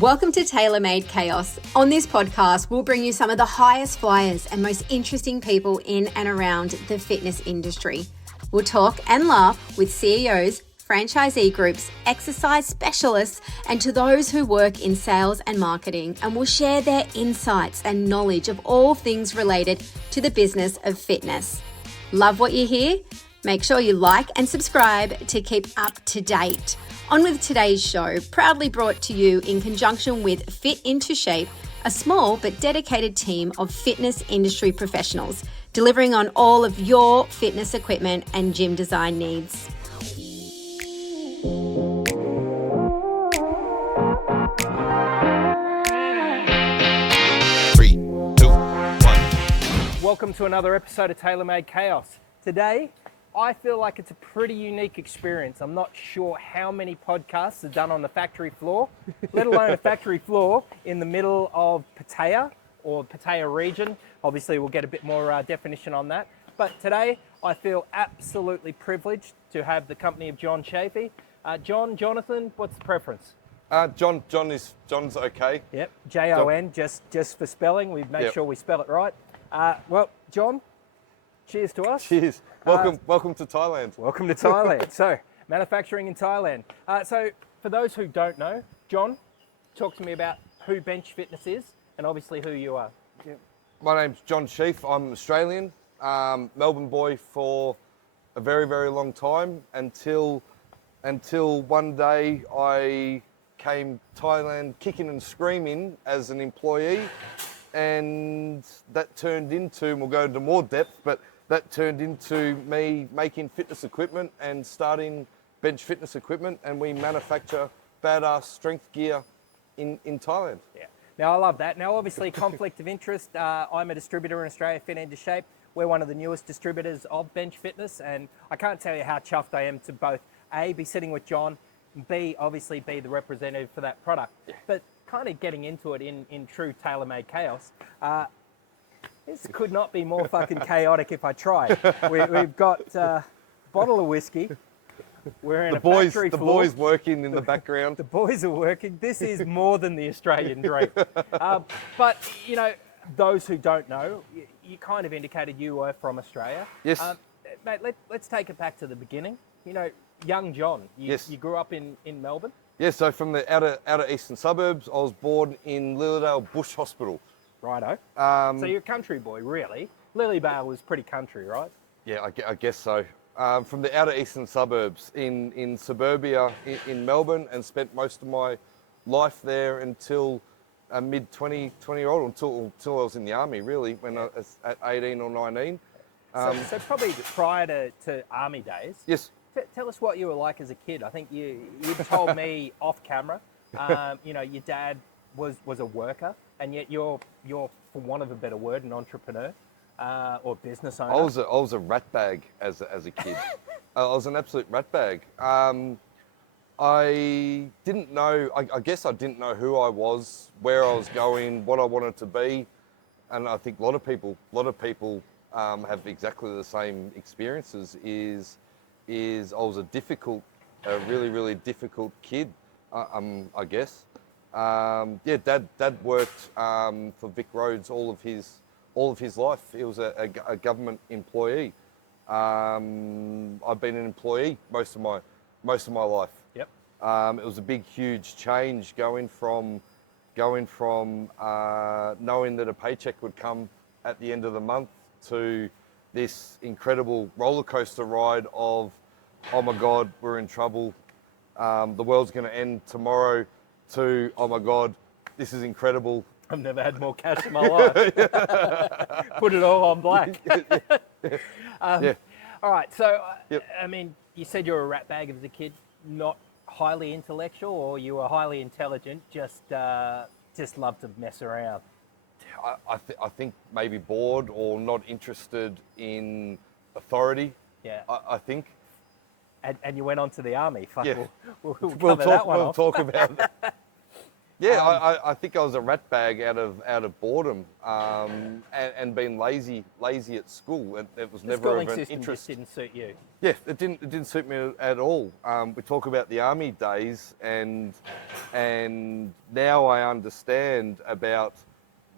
Welcome to Tailor Made Chaos. On this podcast, we'll bring you some of the highest flyers and most interesting people in and around the fitness industry. We'll talk and laugh with CEOs, franchisee groups, exercise specialists, and to those who work in sales and marketing, and we'll share their insights and knowledge of all things related to the business of fitness. Love what you hear? Make sure you like and subscribe to keep up to date. On with today's show, proudly brought to you in conjunction with Fit Into Shape, a small but dedicated team of fitness industry professionals, delivering on all of your fitness equipment and gym design needs. 3, 2, 1. Welcome to another episode of Tailor Made Chaos. Today, I feel like it's a pretty unique experience. I'm not sure how many podcasts are done on the factory floor, let alone a factory floor in the middle of Pattaya or Pattaya region. Obviously, we'll get a bit more definition on that. But today, I feel absolutely privileged to have the company of John Sheaffe. Jonathan, what's the preference? John's okay. Yep, Jon, just for spelling. We've made sure we spell it right. Well, John, cheers to us. Cheers. Welcome to Thailand. Welcome to Thailand. So, manufacturing in Thailand. So, for those who don't know, John, talk to me about who Bench Fitness is and obviously who you are. Yeah. My name's John Sheaffe. I'm Australian, Melbourne boy for a very, very long time until one day I came Thailand kicking and screaming as an employee, and that turned into, and we'll go into more depth, but that turned into me making fitness equipment and starting Bench Fitness Equipment, and we manufacture badass strength gear in Thailand. Yeah. Now, I love that. Now, obviously, conflict of interest. I'm a distributor in Australia, Fit Into Shape. We're one of the newest distributors of Bench Fitness, and I can't tell you how chuffed I am to both A, be sitting with John, and B, obviously be the representative for that product. Yeah. But kind of getting into it in true tailor-made chaos, this could not be more fucking chaotic if I tried. We've got a bottle of whiskey. We're in factory floor. The boys working in the background. The boys are working. This is more than the Australian dream. But, you know, those who don't know, you kind of indicated you were from Australia. Yes. Mate, let's take it back to the beginning. You know, young John, you grew up in Melbourne? Yes, so from the outer eastern suburbs, I was born in Lilydale Bush Hospital. Righto. So you're a country boy, really. Lilydale was pretty country, right? Yeah, I guess so. From the outer eastern suburbs in suburbia in Melbourne, and spent most of my life there until a mid-20-year-old, until I was in the army, really, when I was at 18 or 19. So probably prior to army days. Yes. Tell us what you were like as a kid. I think you told me off camera, you know, your dad was a worker, and yet you're, for want of a better word, an entrepreneur or business owner. I was a rat bag as a kid. I was an absolute rat bag. I didn't know. I guess I didn't know who I was, where I was going, what I wanted to be, and I think a lot of people have exactly the same experiences. Is I was a really, really difficult kid, I guess. Dad worked for Vic Roads all of his life. He was a government employee. I've been an employee most of my life. Yep. It was a big, huge change going from knowing that a paycheck would come at the end of the month to this incredible roller coaster ride of, oh my God, we're in trouble. The world's going to end tomorrow. To, oh my God, this is incredible. I've never had more cash in my life. Put it all on black. Yeah. All right. So, Yep. I mean, you said you were a rat bag as a kid, not highly intellectual, or you were highly intelligent, just loved to mess around? I think maybe bored or not interested in authority. Yeah. I think. And you went on to the army. Fuck, Yeah. we'll talk about that. Yeah, I think I was a rat bag out of boredom, and being lazy at school. It was never of an interest. Just didn't suit you. Yeah, it didn't suit me at all. We talk about the army days, and And now I understand about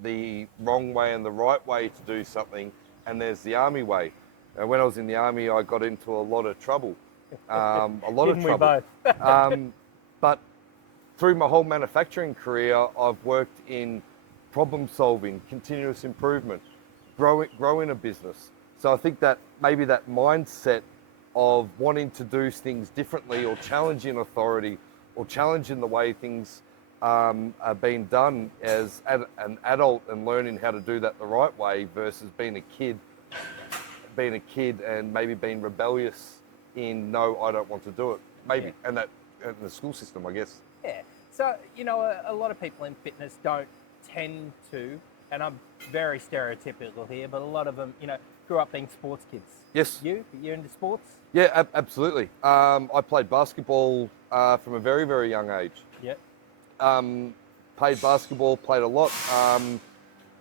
the wrong way and the right way to do something, and there's the army way. And when I was in the army, I got into a lot of trouble. Didn't we both? But through my whole manufacturing career, I've worked in problem solving, continuous improvement, growing a business. So I think that maybe that mindset of wanting to do things differently, or challenging authority, or challenging the way things are being done as an adult, and learning how to do that the right way versus being a kid and maybe being rebellious in, no, I don't want to do it. Maybe, and that in the school system, I guess. Yeah. So, you know, a lot of people in fitness don't tend to, and I'm very stereotypical here, but a lot of them, you know, grew up being sports kids. Yes. You're into sports? Yeah, absolutely. I played basketball from a very, very young age. Yeah. Played basketball, played a lot,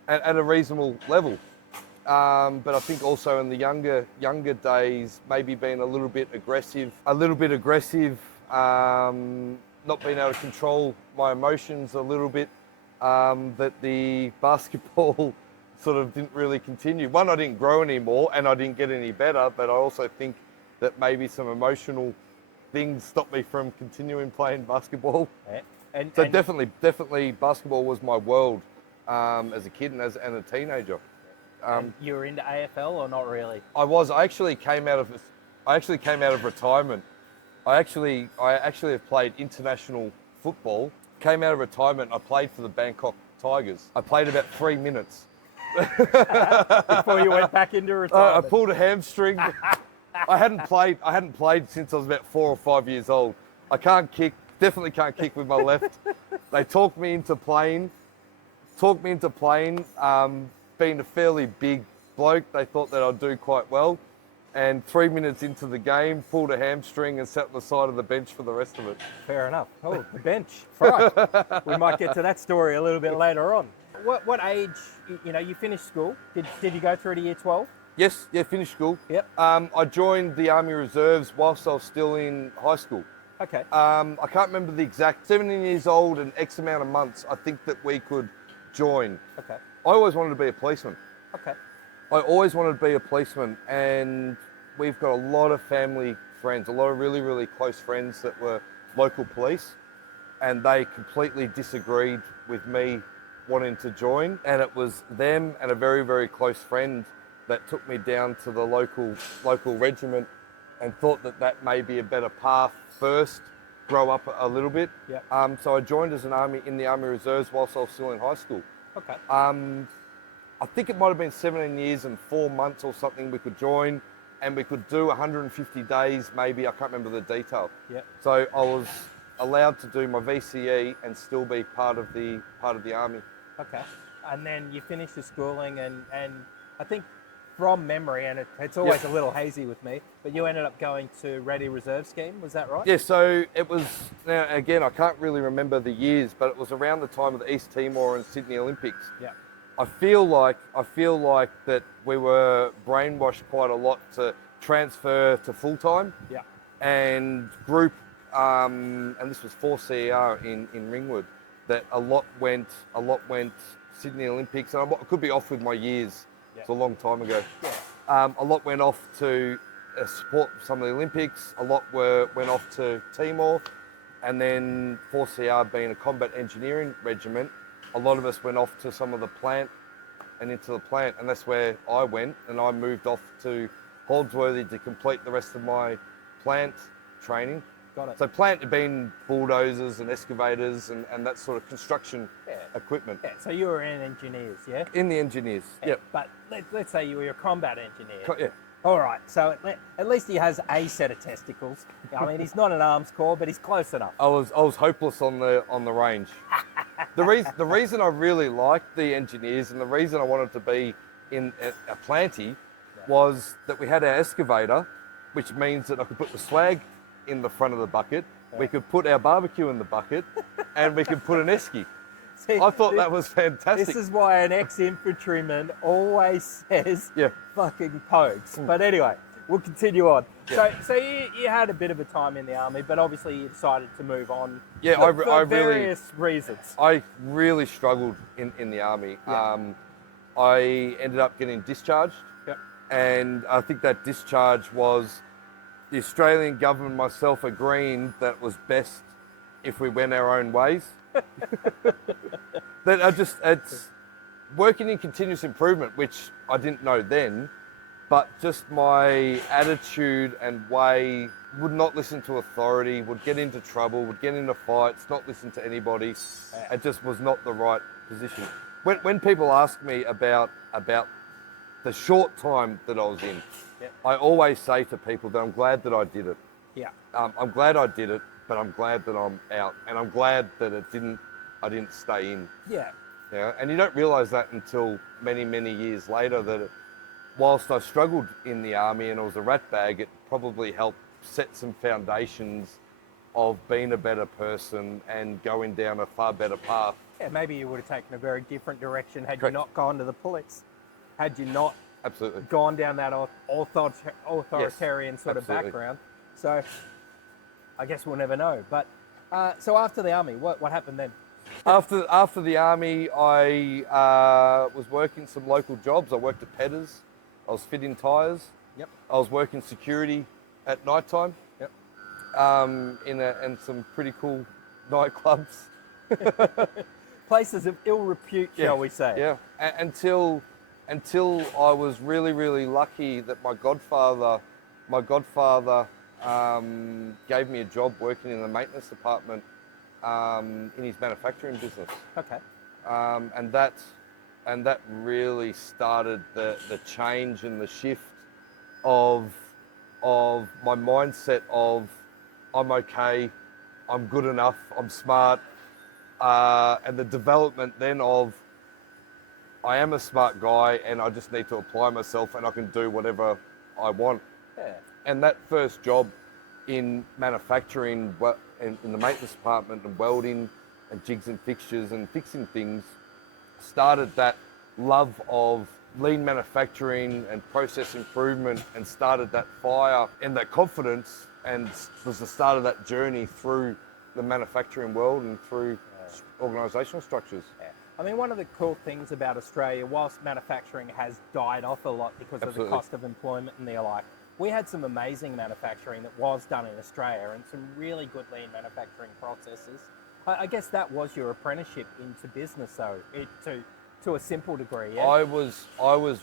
at a reasonable level. But I think also in the younger days, maybe being a little bit aggressive, not being able to control my emotions a little bit, that the basketball sort of didn't really continue. One, I didn't grow anymore and I didn't get any better, but I also think that maybe some emotional things stopped me from continuing playing basketball. Yeah. And definitely basketball was my world as a kid and as a teenager. You were into AFL or not really? I was. I actually came out of retirement. I actually have played international football. Came out of retirement. I played for the Bangkok Tigers. I played about 3 minutes before you went back into retirement. I pulled a hamstring. I hadn't played since I was about 4 or 5 years old. I can't kick. Definitely can't kick with my left. They talked me into playing. Being a fairly big bloke, they thought that I'd do quite well. And 3 minutes into the game, pulled a hamstring and sat on the side of the bench for the rest of it. Fair enough. Oh, the bench. Right. We might get to that story a little bit later on. What age, you know, you finished school? Did you go through to year 12? Yes, yeah, finished school. Yep. I joined the Army Reserves whilst I was still in high school. Okay. I can't remember the exact, 17 years old and X amount of months, I think that we could join. Okay. I always wanted to be a policeman. Okay. I always wanted to be a policeman, and we've got a lot of family friends, a lot of really, really close friends that were local police, and they completely disagreed with me wanting to join. And it was them and a very, very close friend that took me down to the local regiment and thought that may be a better path first, grow up a little bit. Yep. So I joined as in the Army Reserves whilst I was still in high school. Okay. I think it might have been 17 years and 4 months or something we could join, and we could do 150 days maybe, I can't remember the detail. Yep. So I was allowed to do my VCE and still be part of the Army. Okay. And then you finished your schooling and I think from memory, and it's always a little hazy with me, but you ended up going to Ready Reserve Scheme, was that right? Yeah, so it was, now again, I can't really remember the years, but it was around the time of the East Timor and Sydney Olympics. Yeah. I feel like that we were brainwashed quite a lot to transfer to full-time. Yeah. And group, and this was 4CER in Ringwood, that a lot went Sydney Olympics, and I could be off with my years. Yeah. It's a long time ago. Yeah. A lot went off to support some of the Olympics. A lot went off to Timor, and then 4CR being a combat engineering regiment, a lot of us went off to some of the plant and into the plant, and that's where I went, and I moved off to Holdsworthy to complete the rest of my plant training. Got it. So plant had been bulldozers and excavators and that sort of construction equipment. Yeah, so you were in engineers, yeah? In the engineers, yep. But let's say you were a combat engineer. Yeah. All right, so at least he has a set of testicles. I mean, he's not an arms corps, but he's close enough. I was hopeless on the range. The reason I really liked the engineers and the reason I wanted to be in a planty was that we had our excavator, which means that I could put the swag in the front of the bucket, we could put our barbecue in the bucket, and we could put an esky. See, I thought that was fantastic. This is why an ex-infantryman always says fucking pokes. But anyway, we'll continue on. So you had a bit of a time in the army, but obviously you decided to move on. Yeah, for various reasons. I really struggled in the army. Yeah. I ended up getting discharged, Yep. and I think that discharge was the Australian government and myself agreeing that it was best if we went our own ways. It's working in continuous improvement, which I didn't know then, but just my attitude and way, would not listen to authority, would get into trouble, would get into fights, not listen to anybody. Yeah. It just was not the right position. When people ask me about the short time that I was in, Yep. I always say to people that I'm glad that I did it. Yeah. I'm glad I did it, but I'm glad that I'm out, and I'm glad that I didn't stay in. Yeah. Yeah, and you don't realise that until many, many years later that whilst I struggled in the army and I was a rat bag, it probably helped set some foundations of being a better person and going down a far better path. Yeah, maybe you would have taken a very different direction had Correct. you not gone to the police, had you not Absolutely. gone down that authoritarian sort of absolutely. background. So I guess we'll never know. But so after the army, what happened then? After the army, I was working some local jobs. I worked at Pedders. I was fitting tyres. Yep. I was working security at night time. Yep. In some pretty cool nightclubs. Places of ill repute, shall we say? Yeah. Until I was really, really lucky that my godfather gave me a job working in the maintenance department in his manufacturing business. Okay. And that really started the change and the shift of my mindset of I'm okay, I'm good enough, I'm smart, and the development then of I am a smart guy and I just need to apply myself and I can do whatever I want. Yeah. And that first job in manufacturing, in the maintenance department and welding and jigs and fixtures and fixing things, started that love of lean manufacturing and process improvement and started that fire and that confidence and was the start of that journey through the manufacturing world and through organisational structures. Yeah. I mean, one of the cool things about Australia, whilst manufacturing has died off a lot because Absolutely. of the cost of employment and the like, we had some amazing manufacturing that was done in Australia and some really good lean manufacturing processes. I guess that was your apprenticeship into business, though, to a simple degree, yeah? I was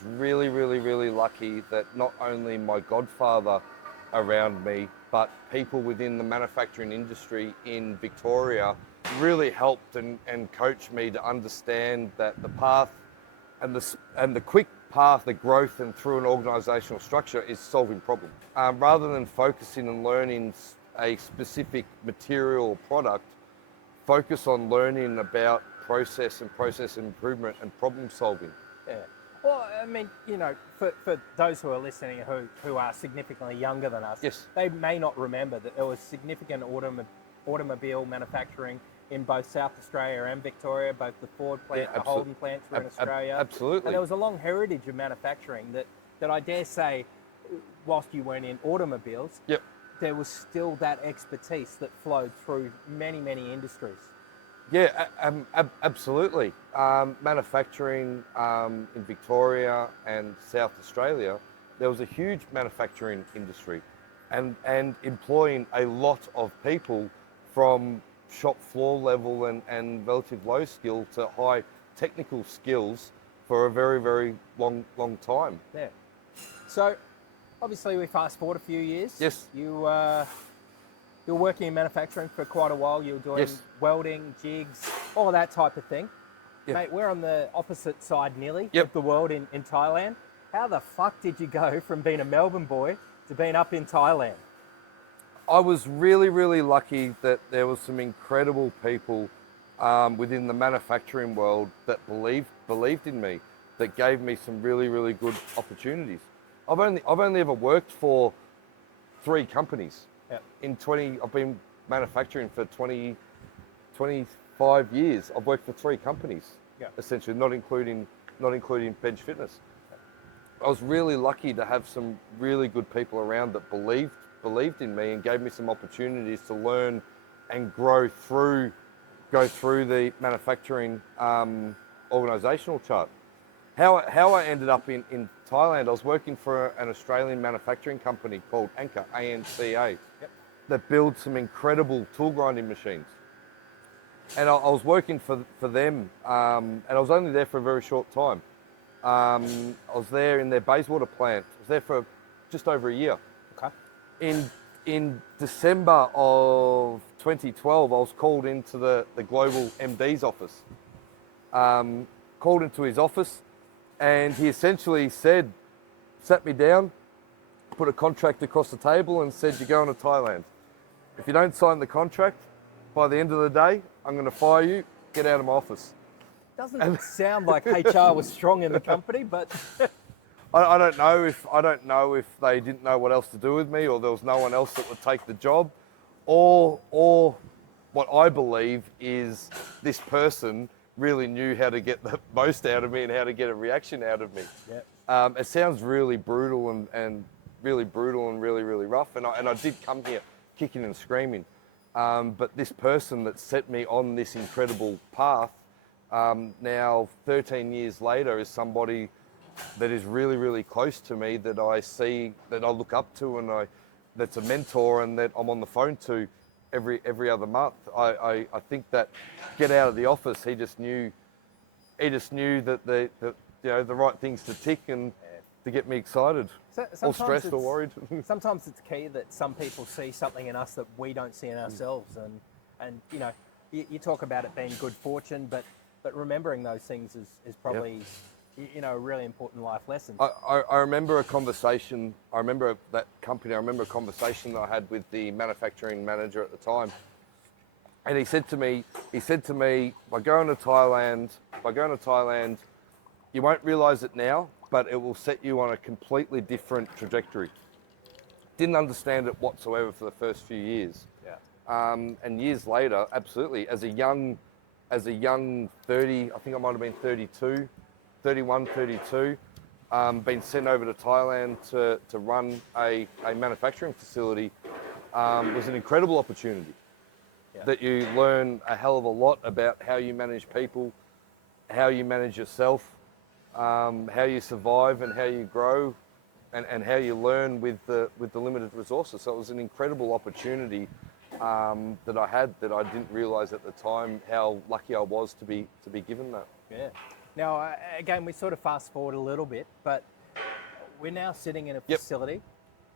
really, really, really lucky that not only my godfather around me, but people within the manufacturing industry in Victoria really helped and coached me to understand that the path and the quick path, the growth and through an organisational structure is solving problems. Rather than focusing and learning a specific material or product, focus on learning about process and process improvement and problem solving. Yeah. Well, I mean, you know, for those who are listening who are significantly younger than us, Yes. they may not remember that there was significant automobile manufacturing in both South Australia and Victoria, both the Ford plant, Yeah, the Holden plants were in Australia. Absolutely. And there was a long heritage of manufacturing that I dare say, whilst you weren't in automobiles, Yep. there was still that expertise that flowed through many, many industries. Yeah, absolutely. Manufacturing in Victoria and South Australia, there was a huge manufacturing industry and employing a lot of people from shop floor level and relative low skill to high technical skills for a very, very long time. Yeah. So, obviously, we fast forward a few years. Yes. You were working in manufacturing for quite a while. You were doing Yes. welding, jigs, all that type of thing. Yeah. Mate, we're on the opposite side nearly Yep. of the world in Thailand. How the fuck did you go from being a Melbourne boy to being up in Thailand? I was really, really lucky that there was some incredible people within the manufacturing world that believed in me, that gave me some really, really good opportunities. I've only ever worked for 3 companies. Yep. I've been manufacturing for 25 years. I've worked for 3 companies, Yep. essentially, not including Bench Fitness. I was really lucky to have some really good people around that believed in me and gave me some opportunities to learn and go through the manufacturing organisational chart. How I ended up in Thailand, I was working for an Australian manufacturing company called Anca, ANCA, that builds some incredible tool grinding machines. And I was working for them, and I was only there for a very short time. I was there in their Bayswater plant. I was there for just over a year. Okay. In December of 2012, I was called into the global MD's office. Called into his office, and he essentially sat me down, put a contract across the table and said, "You're going to Thailand. If you don't sign the contract, by the end of the day, I'm going to fire you. Get out of my office." Doesn't sound like HR was strong in the company, but I don't know if they didn't know what else to do with me, or there was no one else that would take the job, or what I believe is this person really knew how to get the most out of me and how to get a reaction out of me. Yep. It sounds really brutal and really rough, and I did come here kicking and screaming. But this person that set me on this incredible path, now 13 years later, is somebody that is really close to me, that I see, that I look up to, and that's a mentor, and that I'm on the phone to every other month. I think that get out of the office, he just knew that the right things to tick and to get me excited, or stressed or worried. Sometimes it's key that some people see something in us that we don't see in ourselves, and you talk about it being good fortune, but remembering those things is probably a really important life lesson. I remember a conversation. I remember that company. I remember a conversation that I had with the manufacturing manager at the time, and he said to me, by going to Thailand, you won't realise it now, but it will set you on a completely different trajectory. Didn't understand it whatsoever for the first few years. Yeah. And years later, absolutely, as a young 30, I think I might have been 32, 31, 32, been sent over to Thailand to run a manufacturing facility, was an incredible opportunity. Yeah. That you learn a hell of a lot about how you manage people, how you manage yourself, how you survive and how you grow, and how you learn with the limited resources. So it was an incredible opportunity that I had, that I didn't realise at the time how lucky I was to be given that. Yeah. Now, again, we sort of fast forward a little bit, but we're now sitting in a facility.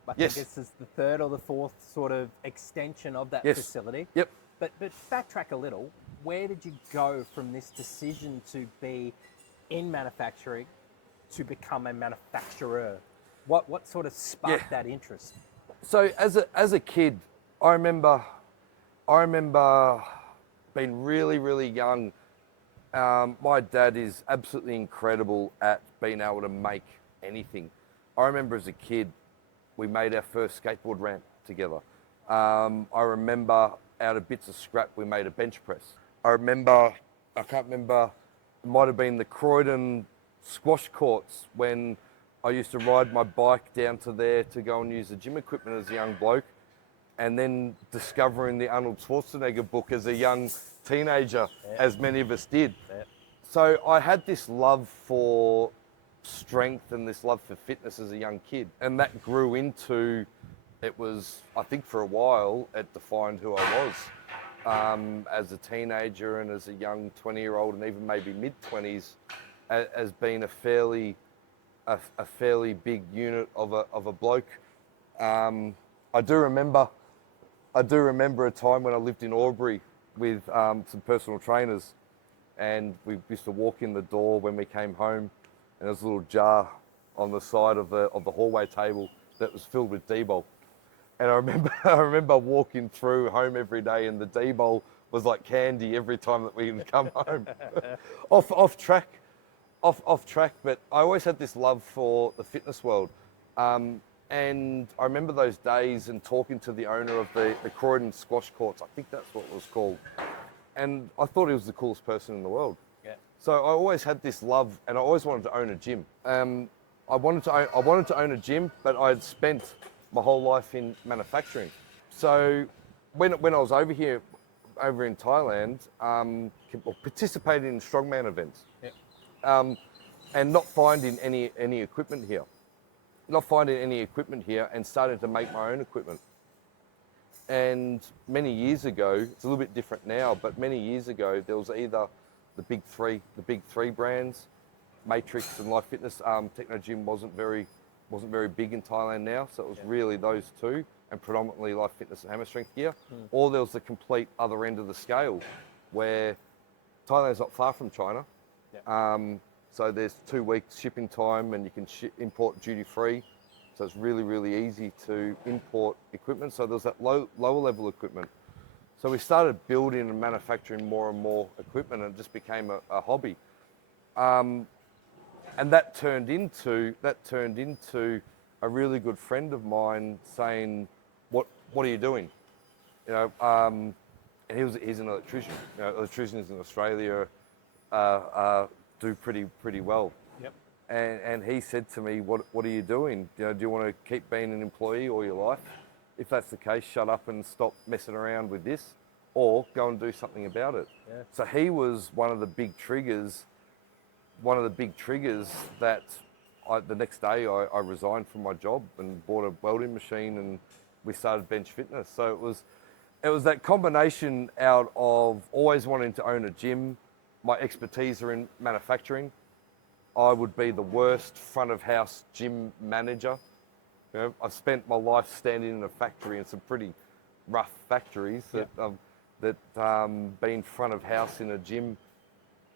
I think this is the third or the fourth sort of extension of that facility. Yep. But backtrack a little. Where did you go from this decision to be in manufacturing to become a manufacturer? What sort of sparked that interest? So as a kid, I remember being really young. My dad is absolutely incredible at being able to make anything. I remember as a kid, we made our first skateboard ramp together. I remember out of bits of scrap, we made a bench press. I can't remember, it might have been the Croydon squash courts when I used to ride my bike down to there to go and use the gym equipment as a young bloke, and then discovering the Arnold Schwarzenegger book as a young teenager, as many of us did. Yeah. So I had this love for strength and this love for fitness as a young kid, and that grew into, it was, I think for a while, it defined who I was as a teenager and as a young 20-year-old, and even maybe mid-20s, as being a fairly big unit of a bloke. I do remember a time when I lived in Albury with some personal trainers, and we used to walk in the door when we came home, and there was a little jar on the side of the hallway table that was filled with D-bol. And I remember walking through home every day, and the D-bol was like candy every time that we would come home. off track, but I always had this love for the fitness world. And I remember those days and talking to the owner of the Croydon squash courts. I think that's what it was called. And I thought he was the coolest person in the world. Yeah. So I always had this love, and I always wanted to own a gym. I wanted to own a gym, but I had spent my whole life in manufacturing. So when I was over in Thailand, participated in strongman events, and not finding any equipment here. And started to make my own equipment. And many years ago, it's a little bit different now, but many years ago, there was either the big three brands, Matrix and Life Fitness. Techno Gym wasn't very big in Thailand now, so it was really those two, and predominantly Life Fitness and Hammer Strength gear. Or there was the complete other end of the scale, where Thailand's not far from China. So there's 2 weeks shipping time, and you can import duty free. So it's really, really easy to import equipment. So there's that lower level equipment. So we started building and manufacturing more and more equipment, and it just became a hobby. And that turned into a really good friend of mine saying, "What are you doing?" And he's an electrician. Electricians in Australia do pretty well. And he said to me, what are you doing? Do you want to keep being an employee all your life? If that's the case, shut up and stop messing around with this, or go and do something about it. So he was one of the big triggers that the next day I resigned from my job and bought a welding machine, and we started Bench Fitness. So it was that combination out of always wanting to own a gym. My expertise are in manufacturing. I would be the worst front of house gym manager. I've spent my life standing in a factory, in some pretty rough factories, that being front of house in a gym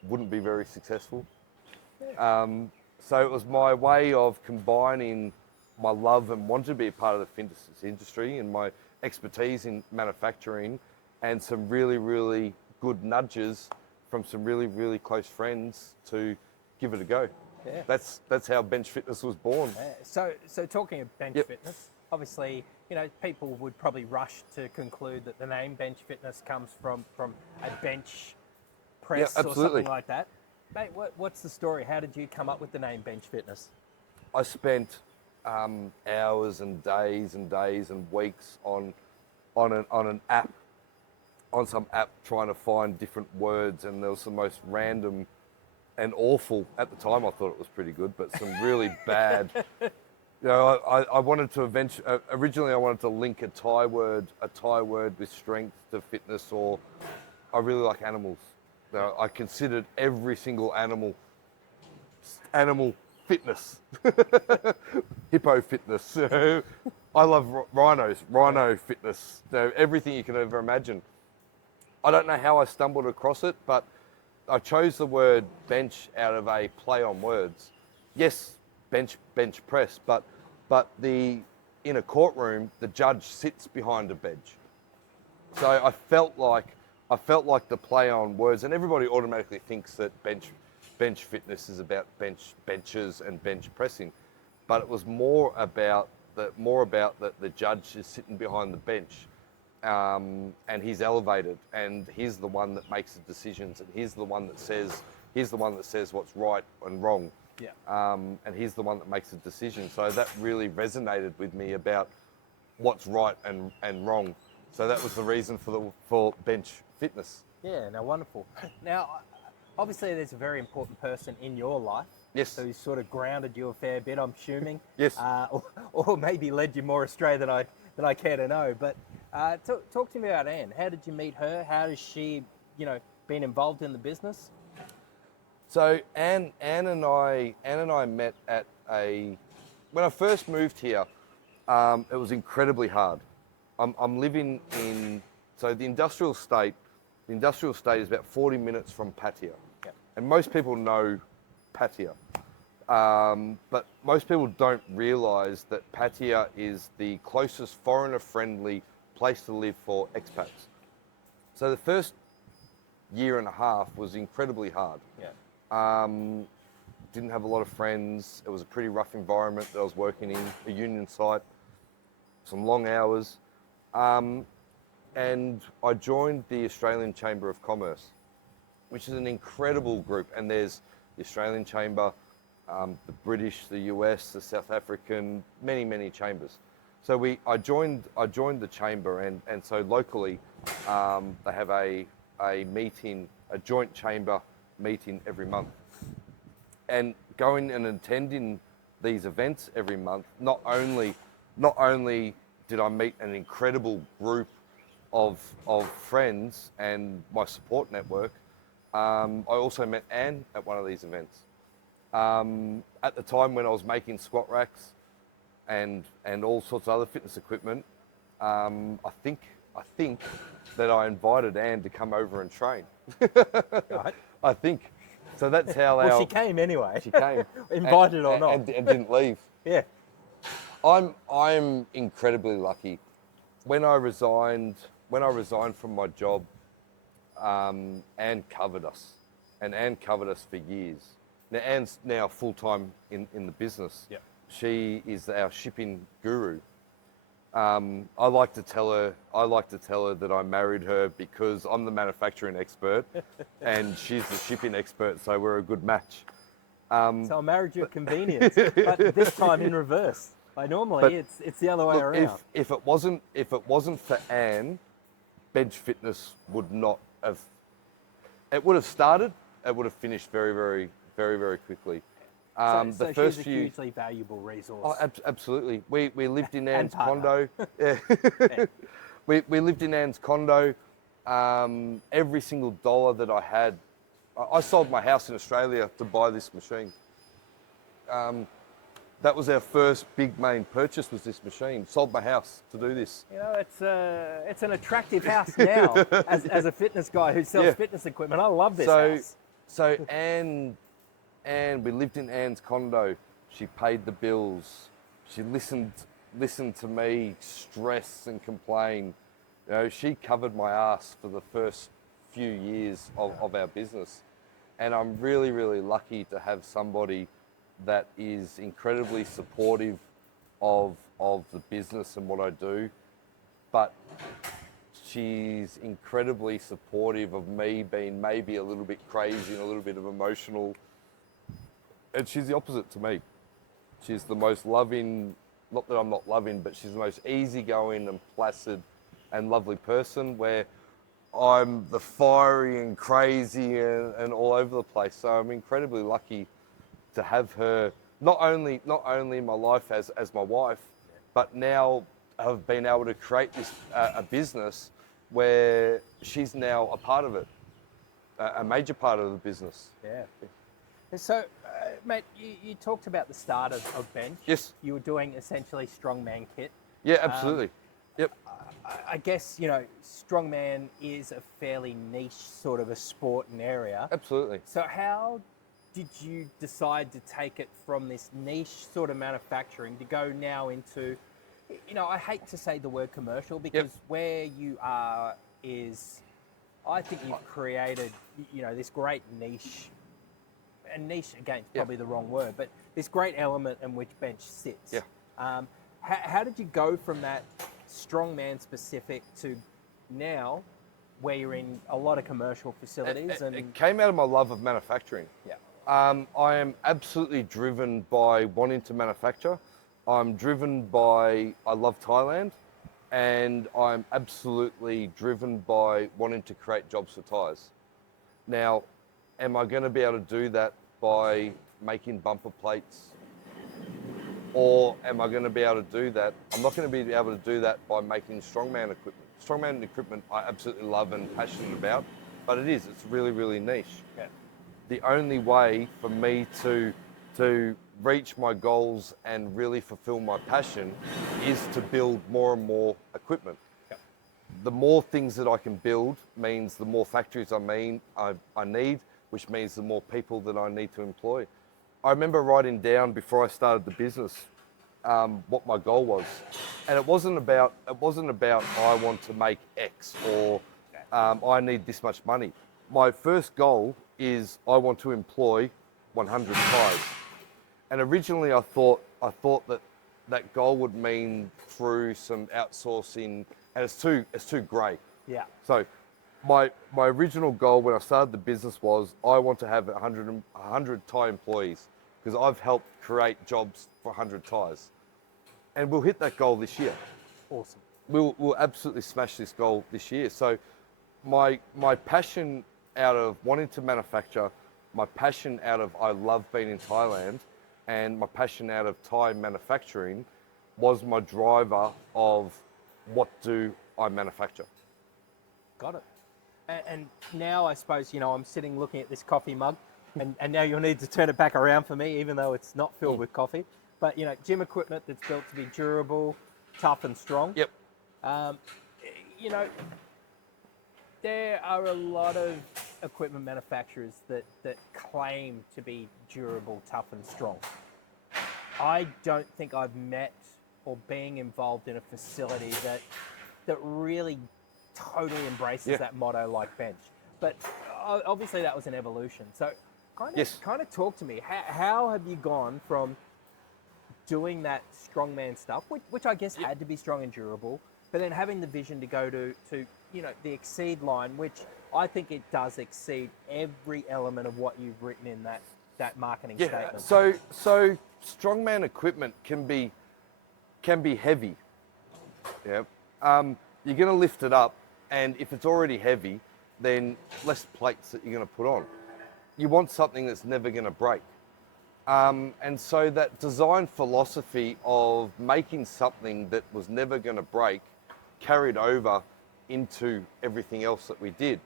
wouldn't be very successful. So it was my way of combining my love and wanting to be a part of the fitness industry and my expertise in manufacturing, and some really, really good nudges from some really, really close friends to give it a go. That's how Bench Fitness was born. So talking of Bench Fitness, obviously, people would probably rush to conclude that the name Bench Fitness comes from a bench press or something like that. Mate, what's the story? How did you come up with the name Bench Fitness? I spent hours and days and weeks on an app, on some app, trying to find different words, and there was the most random and awful, at the time I thought it was pretty good, but some really bad. I wanted to originally I wanted to link a Thai word with strength to fitness, or I really like animals. I considered every single animal fitness. Hippo fitness. I love rhino fitness. Everything you can ever imagine. I don't know how I stumbled across it, but I chose the word bench out of a play on words. Yes, bench press, but in a courtroom, the judge sits behind a bench. So I felt like the play on words, and everybody automatically thinks that bench fitness is about benches and bench pressing, but it was more about that the judge is sitting behind the bench. And he's elevated, and he's the one that makes the decisions, and he's the one that says what's right and wrong. And he's the one that makes the decision. So that really resonated with me about what's right and wrong. So that was the reason for Bench Fitness. Yeah, no, wonderful. Now, obviously, there's a very important person in your life. Yes. Who sort of grounded you a fair bit, I'm assuming. Yes. Or maybe led you more astray than I care to know. But talk to me about Anne. How did you meet her? How has she, been involved in the business? So Anne and I met at when I first moved here. It was incredibly hard. I'm living in the industrial state. The industrial state is about 40 minutes from Pattaya, and most people know Pattaya, but most people don't realise that Pattaya is the closest foreigner-friendly place to live for expats. So the first year and a half was incredibly hard. Didn't have a lot of friends. It was a pretty rough environment that I was working in, a union site, some long hours. And I joined the Australian Chamber of Commerce, which is an incredible group. And there's the Australian Chamber, the British, the US, the South African, many chambers. So I joined the chamber, and so locally they have a meeting, a joint chamber meeting every month. And going and attending these events every month, not only did I meet an incredible group of friends and my support network, I also met Anne at one of these events. At the time when I was making squat racks and all sorts of other fitness equipment, I think that I invited Anne to come over and train. Right. I think. So that's how Well, she came anyway. She came. Invited or not. And didn't leave. Yeah. I'm incredibly lucky. When I resigned from my job, Anne covered us. And Anne covered us for years. Now Anne's now full-time in the business. Yeah. She is our shipping guru. I like to tell her that I married her because I'm the manufacturing expert and she's the shipping expert, so we're a good match. So I married you at convenience, but this time in reverse. Like normally it's the other way around. If it wasn't for Anne, bench fitness would not have. It would have started. It would have finished very quickly. So she's a hugely valuable resource. Oh, absolutely. We lived in Anne's partner. condo. Yeah. we lived in Anne's condo. Every single dollar that I had, I sold my house in Australia to buy this machine. That was our first big main purchase, was this machine. Sold my house to do this. You know, it's an attractive house now as a fitness guy who sells fitness equipment. I love this house. So Anne, we lived in Anne's condo. She paid the bills. She listened to me stress and complain. You know, she covered my ass for the first few years of our business. And I'm really lucky to have somebody that is incredibly supportive of the business and what I do. But she's incredibly supportive of me being maybe a little bit crazy and a little bit of emotional. And she's the opposite to me. She's the most loving, not that I'm not loving, but she's the most easygoing and placid and lovely person, where I'm the fiery and crazy and all over the place. So I'm incredibly lucky to have her not only in my life as my wife, but now I've been able to create this a business where she's now a part of it, a major part of the business. Yeah. So, mate, you talked about the start of Bench. Yes. You were doing essentially strongman kit. Yeah, absolutely. Yep. I guess, you know, strongman is a fairly niche sort of a sport and area. Absolutely. So how did you decide to take it from this niche sort of manufacturing to go now into, you know, I hate to say the word commercial, because where you are is, I think you've created, you know, this great niche. And niche, again, is probably the wrong word, but this great element in which Bench sits. Yeah. How did you go from that strongman specific to now where you're in a lot of commercial facilities? It came out of my love of manufacturing. Yeah. I am absolutely driven by wanting to manufacture. I'm driven by, I love Thailand, and I'm absolutely driven by wanting to create jobs for tyres. Now, am I going to be able to do that by making bumper plates? Or am I going to be able to do that? I'm not going to be able to do that by making strongman equipment. Strongman equipment I absolutely love and passionate about, but it's really niche. Yeah. The only way for me to reach my goals and really fulfill my passion is to build more and more equipment. Yeah. The more things that I can build means the more factories I need, which means the more people that I need to employ. I remember writing down before I started the business what my goal was, and it wasn't about I want to make X or I need this much money. My first goal is I want to employ 100 guys, and originally I thought that goal would mean through some outsourcing, and it's too grey. Yeah. So my original goal when I started the business was I want to have 100 Thai employees. because I've helped create jobs for 100 tyres. And we'll hit that goal this year. Awesome. We'll absolutely smash this goal this year. So my passion out of wanting to manufacture, my passion out of I love being in Thailand, and my passion out of Thai manufacturing was my driver of what do I manufacture. Got it. And now I suppose, I'm sitting looking at this coffee mug, and now you'll need to turn it back around for me, even though it's not filled with coffee. But, gym equipment that's built to be durable, tough and strong. Yep. There are a lot of equipment manufacturers that claim to be durable, tough and strong. I don't think I've met or being involved in a facility that really totally embraces that motto like Bench. But obviously that was an evolution. So kind of talk to me. How have you gone from doing that strongman stuff, which I guess had to be strong and durable, but then having the vision to go to the Exceed line, which I think it does exceed every element of what you've written in that marketing statement. So strongman equipment can be heavy. Yeah. You're going to lift it up, and if it's already heavy, then less plates that you're going to put on. You want something that's never going to break. And so that design philosophy of making something that was never going to break carried over into everything else that we did.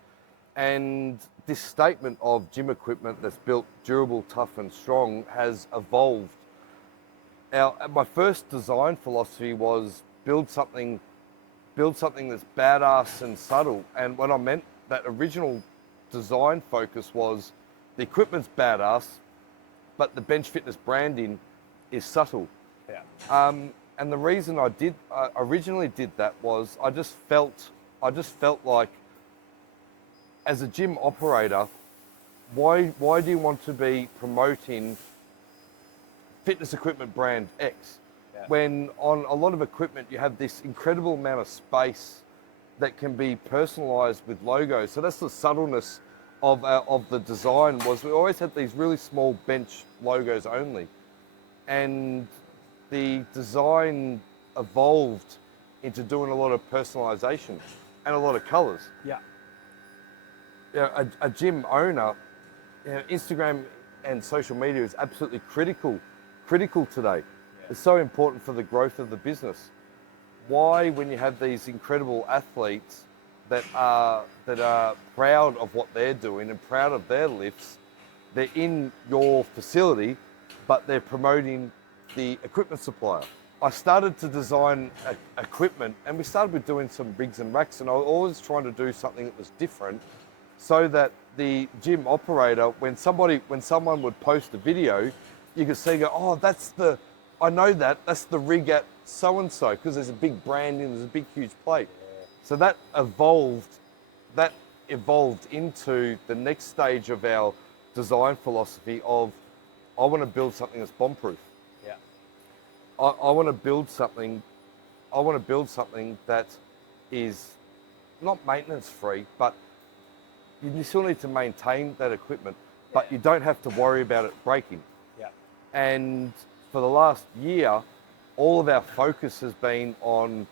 And this statement of gym equipment that's built durable, tough and strong has evolved. My first design philosophy was build something that's badass and subtle. And what I meant, that original design focus was the equipment's badass, but the Bench Fitness branding is subtle. Yeah. And the reason I originally did that was I just felt like, as a gym operator, why do you want to be promoting fitness equipment brand X? Yeah. When on a lot of equipment you have this incredible amount of space that can be personalized with logos. So that's the subtleness of the design. Was we always had these really small bench logos only, and the design evolved into doing a lot of personalization and a lot of colors. Yeah. A gym owner, Instagram and social media is absolutely critical today. Yeah. It's so important for the growth of the business. Why, when you have these incredible athletes that are proud of what they're doing and proud of their lifts, they're in your facility, but they're promoting the equipment supplier. I started to design equipment, and we started with doing some rigs and racks, and I was always trying to do something that was different, so that the gym operator, when someone would post a video, you could see, oh, I know that's the rig at so-and-so, because there's a big branding, there's a big, huge plate. Yeah. So that evolved into the next stage of our design philosophy of, I want to build something that's bomb-proof. Yeah. I want to build something that is not maintenance-free, but you still need to maintain that equipment, but you don't have to worry about it breaking. Yeah. And for the last year, all of our focus has been on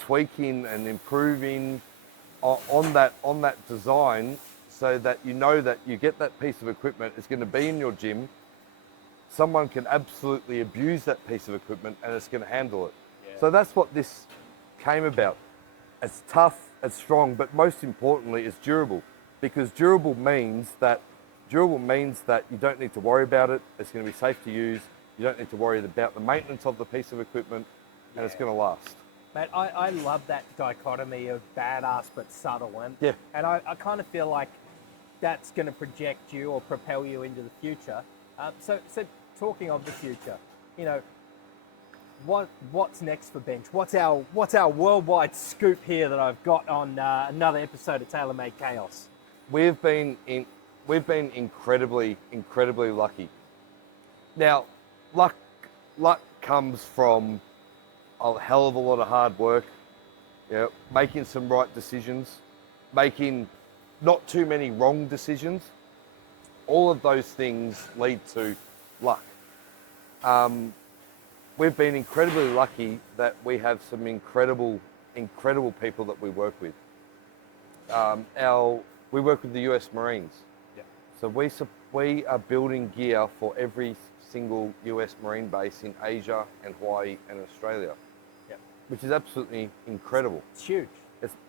tweaking and improving on that design, so that you know that you get that piece of equipment, it's going to be in your gym. Someone can absolutely abuse that piece of equipment and it's going to handle it. Yeah. So that's what this came about. It's tough, it's strong, but most importantly, it's durable, because durable means that you don't need to worry about it. It's going to be safe to use. You don't need to worry about the maintenance of the piece of equipment, and it's going to last. Mate, I love that dichotomy of badass but subtle, and I kind of feel like that's going to project you or propel you into the future. So talking of the future, what's next for Bench? What's our worldwide scoop here that I've got on another episode of Tailor Made Chaos? We've been incredibly lucky. Now, luck comes from a hell of a lot of hard work, making some right decisions, making not too many wrong decisions. All of those things lead to luck. We've been incredibly lucky that we have some incredible people that we work with. We work with the US Marines. Yeah. So we are building gear for every single US Marine base in Asia and Hawaii and Australia, Yeah. which is absolutely incredible. It's huge.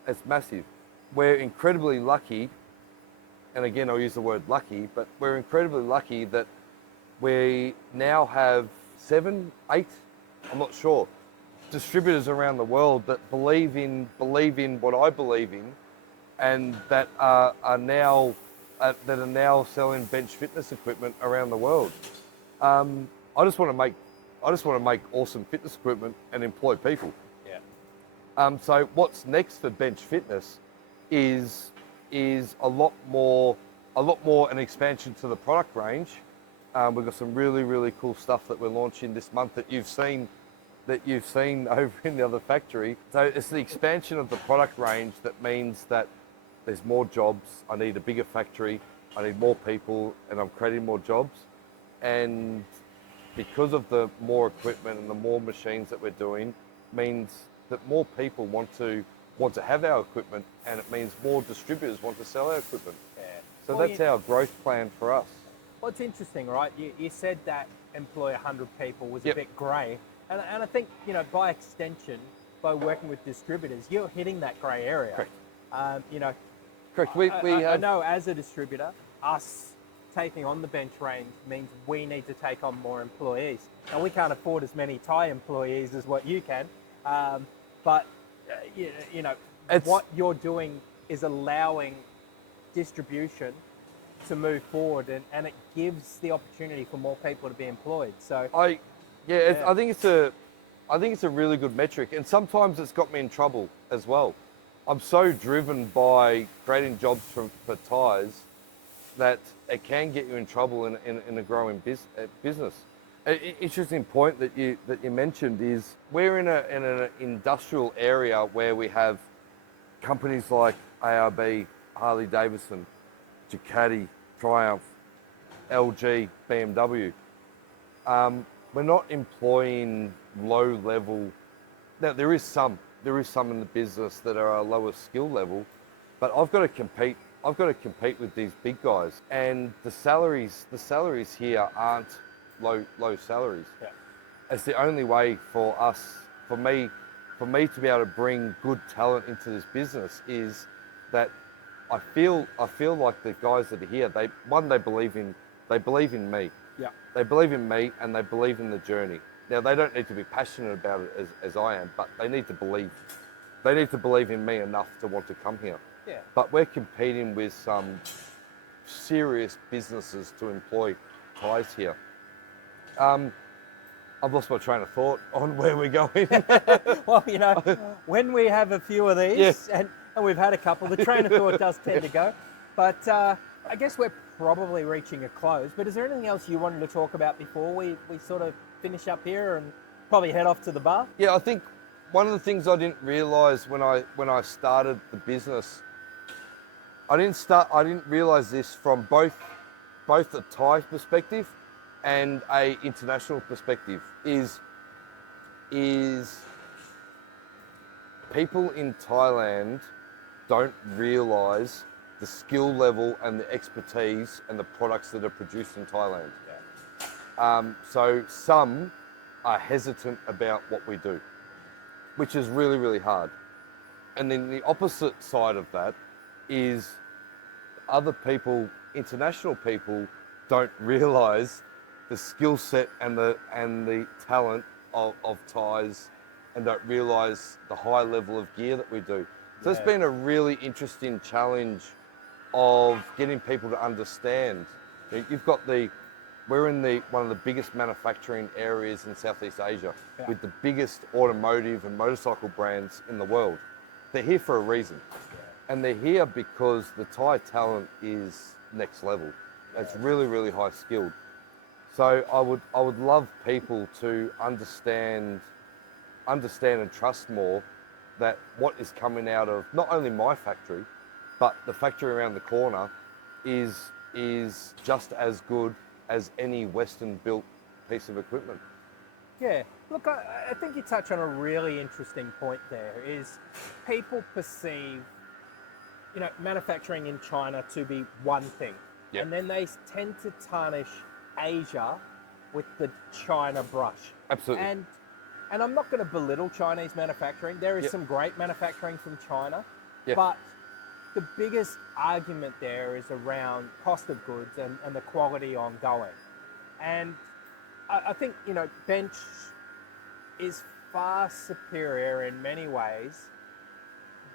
It's massive. We're incredibly lucky, and again I'll use the word lucky, but we're incredibly lucky that we now have 7, 8, I'm not sure, distributors around the world that believe in what I believe in, and that are now selling bench fitness equipment around the world. I just want to make awesome fitness equipment and employ people. Yeah. So what's next for bench fitness is a lot more an expansion to the product range. We've got some really cool stuff that we're launching this month that you've seen over in the other factory. So it's the expansion of the product range that means that there's more jobs. I need a bigger factory. I need more people, and I'm creating more jobs. And because of the more equipment and the more machines that we're doing, means that more people want to have our equipment, and it means more distributors want to sell our equipment. Yeah. So Well, that's our growth plan for us. Well, it's interesting, right? You said that employ 100 people was Yep. a bit grey. And I think, by extension, by working with distributors, you're hitting that grey area. Correct. Correct. I know as a distributor, us taking on the bench range means we need to take on more employees. Now, we can't afford as many Thai employees as what you can, but what you're doing is allowing distribution to move forward, and it gives the opportunity for more people to be employed. So I think it's a really good metric, and sometimes it's got me in trouble as well. I'm so driven by creating jobs for Thais that it can get you in trouble in a growing business. An interesting point that you mentioned is we're in an industrial area where we have companies like ARB, Harley Davidson, Ducati, Triumph, LG, BMW. We're not employing low level. Now there is some in the business that are a lower skill level, but I've got to compete with these big guys, and the salaries here aren't low salaries. Yeah. It's the only way for me to be able to bring good talent into this business is that I feel like the guys that are here, they believe in me. Yeah. They believe in me, and they believe in the journey. Now, they don't need to be passionate about it as I am, but they need to believe in me enough to want to come here. Yeah. But we're competing with some serious businesses to employ Thais here. I've lost my train of thought on where we're going. Well, when we have a few of these, Yes. and we've had a couple, the train of thought does tend to go. But I guess we're probably reaching a close. But is there anything else you wanted to talk about before we sort of finish up here and probably head off to the bar? Yeah, I think one of the things I didn't realise when I started the business, I didn't realise this from both a Thai perspective and a international perspective, is people in Thailand don't realise the skill level and the expertise and the products that are produced in Thailand. Yeah. So some are hesitant about what we do, which is really, really hard. And then the opposite side of that is other people, international people, don't realise the skill set and the talent of Thais, and don't realise the high level of gear that we do. So it's been a really interesting challenge of getting people to understand. We're in one of the biggest manufacturing areas in Southeast Asia, with the biggest automotive and motorcycle brands in the world. They're here for a reason. And they're here because the Thai talent is next level. It's really, really high skilled. So I would love people to understand and trust more that what is coming out of not only my factory, but the factory around the corner is just as good as any Western-built piece of equipment. Yeah, look, I think you touch on a really interesting point there, is people perceive, manufacturing in China to be one thing. Yep. And then they tend to tarnish Asia with the China brush. Absolutely. And I'm not going to belittle Chinese manufacturing. There is Yep. some great manufacturing from China, Yep. but the biggest argument there is around cost of goods and the quality ongoing. And I think, bench is far superior in many ways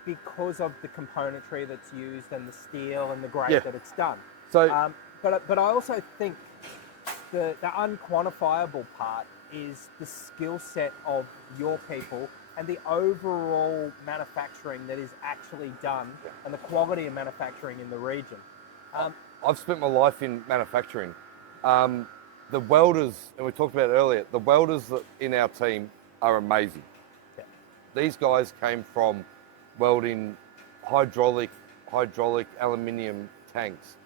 because of the componentry that's used and the steel and the grade that it's done. So, But I also think the unquantifiable part is the skill set of your people and the overall manufacturing that is actually done and the quality of manufacturing in the region. I've spent my life in manufacturing. The welders, and we talked about it earlier, the welders that in our team are amazing. Yeah. These guys came from welding hydraulic aluminium tanks,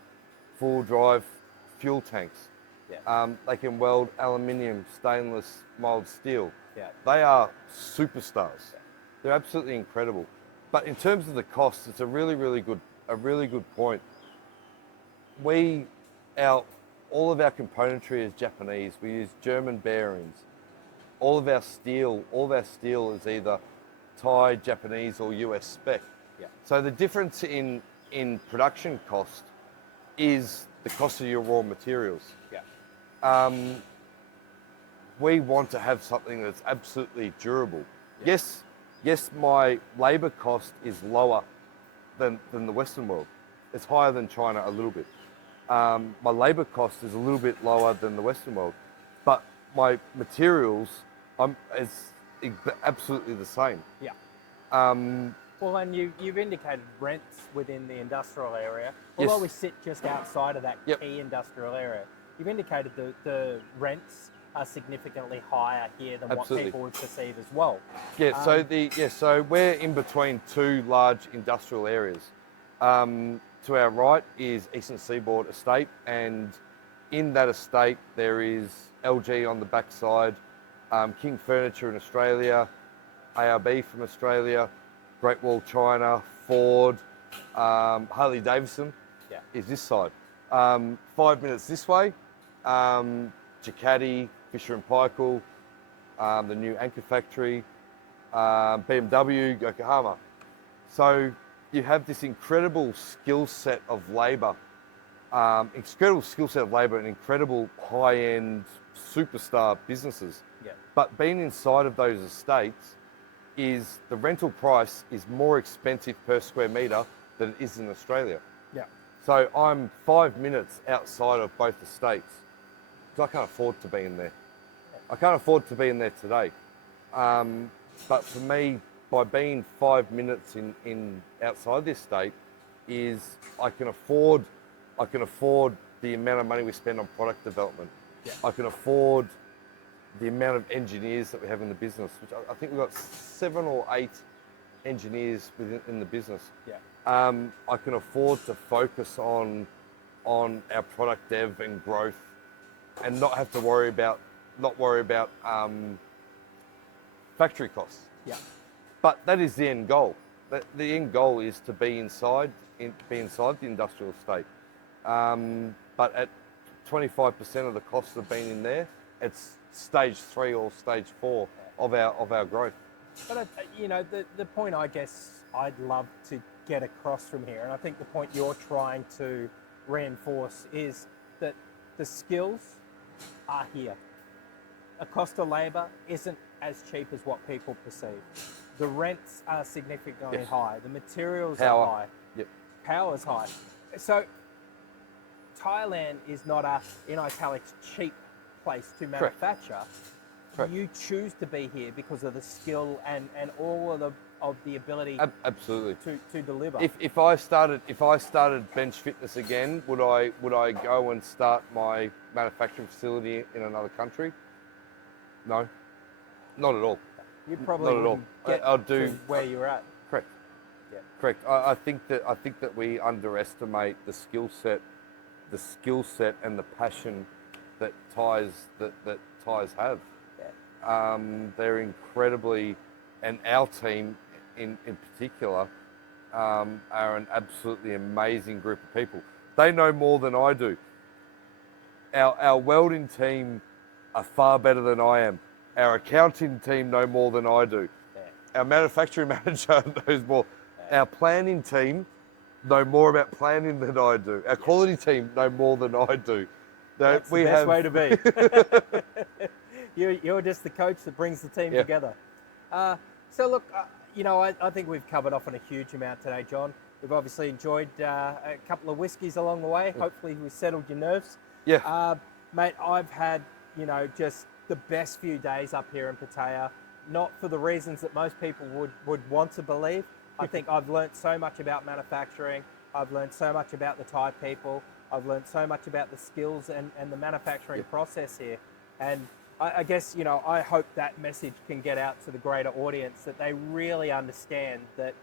full drive fuel tanks. Yeah. They can weld aluminium, stainless, mild steel. Yeah. They are superstars. They're absolutely incredible. But in terms of the cost, it's a really good point. All of our componentry is Japanese. We use German bearings. All of our steel is either Thai, Japanese, or US spec. Yeah. So the difference in production cost is the cost of your raw materials. Yeah. We want to have something that's absolutely durable. Yeah. Yes, my labour cost is lower than the Western world. It's higher than China a little bit. My labour cost is a little bit lower than the Western world, but my materials is absolutely the same. Yeah. Um, Well, and you've indicated rents within the industrial area. Yes. Although we sit just outside of that Yep. key industrial area, you've indicated the rents are significantly higher here than Absolutely. what people would perceive as well. Yeah, so we're in between two large industrial areas. To our right is Eastern Seaboard Estate, and in that estate there is LG on the backside, King Furniture in Australia, ARB from Australia, Great Wall China, Ford, Harley Davidson Yeah. is this side. 5 minutes this way, Ducati, Fisher & Paykel, the new Anchor Factory, BMW, Yokohama. So you have this incredible skill set of labour, and incredible high-end superstar businesses. Yeah. But being inside of those estates, is the rental price is more expensive per square metre than it is in Australia. Yeah. So I'm 5 minutes outside of both estates. because I can't afford to be in there. I can't afford to be in there today. But for me, by being 5 minutes in outside this state, is I can afford the amount of money we spend on product development. Yeah. I can afford the amount of engineers that we have in the business, which I think we've got 7 or 8 engineers in the business. Yeah. I can afford to focus on our product dev and growth, and not have to worry about factory costs. Yeah. But that is the end goal. The end goal is to be inside the industrial estate. But at 25% of the costs of being in there, it's stage 3 or stage 4 of our growth. But the point I guess I'd love to get across from here, and I think the point you're trying to reinforce, is that the skills are here. A cost of labour isn't as cheap as what people perceive. The rents are significantly Yes. high. The materials Power. are high. Yep. Power's high. So Thailand is not a, in italics, cheap place to manufacture. Correct. You choose to be here because of the skill and all of the ability Absolutely. to deliver. If I started bench fitness again, would I go and start my manufacturing facility in another country? No, not at all. You probably not at all. wouldn't get I'll do to where you're at. Correct. Yeah. Correct. I think that we underestimate the skill set and the passion that ties have. Yeah. They're incredibly, and our team in particular are an absolutely amazing group of people. They know more than I do. Our welding team are far better than I am. Our accounting team know more than I do. Yeah. Our manufacturing manager knows more. Yeah. Our planning team know more about planning than I do. Our quality team know more than I do. That's the best way to be. You're just the coach that brings the team together. So look, I think we've covered off on a huge amount today, John. We've obviously enjoyed a couple of whiskies along the way. Hopefully we've settled your nerves. Yeah. Mate, I've had, just the best few days up here in Pattaya, not for the reasons that most people would want to believe. I think I've learnt so much about manufacturing. I've learnt so much about the Thai people. I've learnt so much about the skills and the manufacturing process here. And I guess, I hope that message can get out to the greater audience, that they really understand that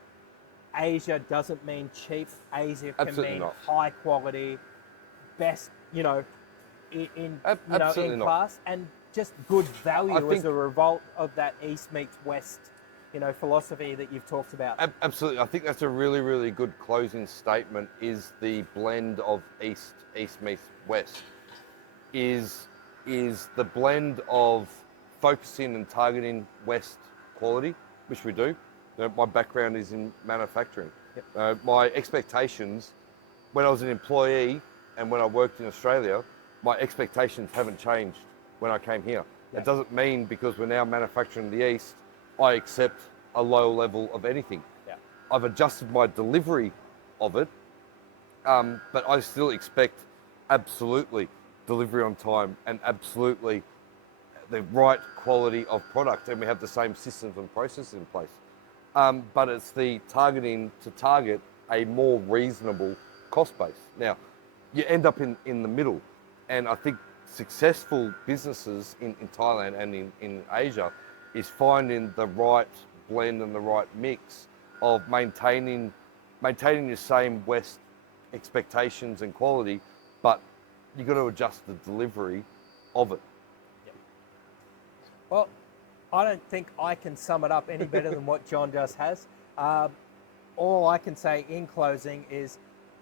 Asia doesn't mean cheap. Asia can Absolutely mean not. high quality, best, in Absolutely not. class, and just good value as a result of that East meets West, philosophy that you've talked about. Absolutely. I think that's a really, really good closing statement, is the blend of East meets West. Is the blend of focusing and targeting West quality, which we do. My background is in manufacturing. Yep. My expectations, when I was an employee and when I worked in Australia, my expectations haven't changed when I came here. Yep. It doesn't mean because we're now manufacturing in the East, I accept a low level of anything. Yeah. I've adjusted my delivery of it, but I still expect absolutely delivery on time and absolutely the right quality of product, and we have the same systems and processes in place. But it's the targeting to target a more reasonable cost base. Now, you end up in the middle, and I think successful businesses in Thailand and in Asia is finding the right blend and the right mix of maintaining your same West expectations and quality, but you've got to adjust the delivery of it. Yep. Well, I don't think I can sum it up any better than what John just has. All I can say in closing is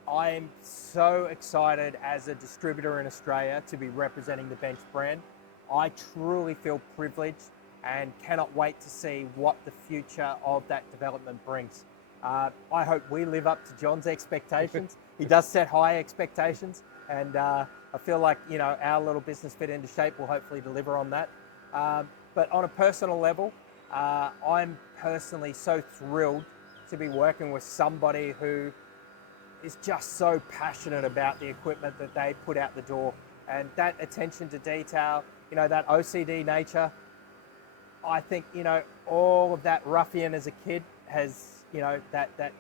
I am so excited as a distributor in Australia to be representing the Bench brand. I truly feel privileged and cannot wait to see what the future of that development brings. I hope we live up to John's expectations. He does set high expectations, and I feel like our little business Fit Into Shape will hopefully deliver on that. But on a personal level, I'm personally so thrilled to be working with somebody who is just so passionate about the equipment that they put out the door, and that attention to detail, that OCD nature. I think, all of that ruffian as a kid has, that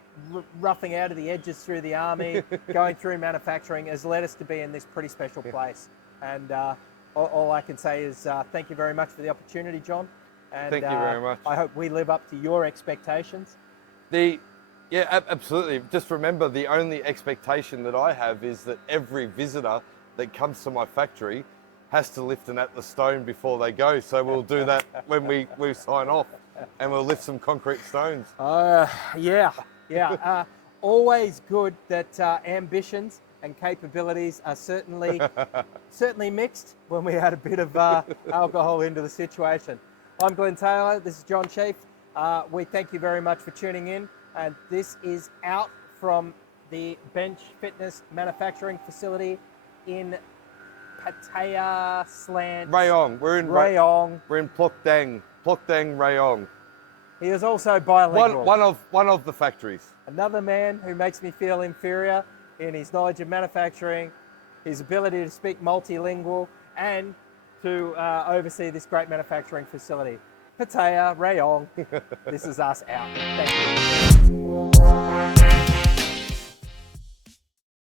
roughing out of the edges through the army, going through manufacturing has led us to be in this pretty special place. And all I can say is thank you very much for the opportunity, John. And Thank you very much. I hope we live up to your expectations. Yeah, absolutely. Just remember, the only expectation that I have is that every visitor that comes to my factory has to lift an Atlas stone before they go. So we'll do that when we sign off, and we'll lift some concrete stones. Yeah. Always good that ambitions and capabilities are certainly mixed when we add a bit of alcohol into the situation. I'm Glenn Taylor. This is John Sheaffe. We thank you very much for tuning in. And this is out from the Bench Fitness manufacturing facility in Pattaya Slant. Rayong. We're in Rayong. We're in Plokdang, Rayong. He is also bilingual. One of the factories. Another man who makes me feel inferior in his knowledge of manufacturing, his ability to speak multilingual, and to oversee this great manufacturing facility. Pattaya, Rayong. This is us out. Thank you.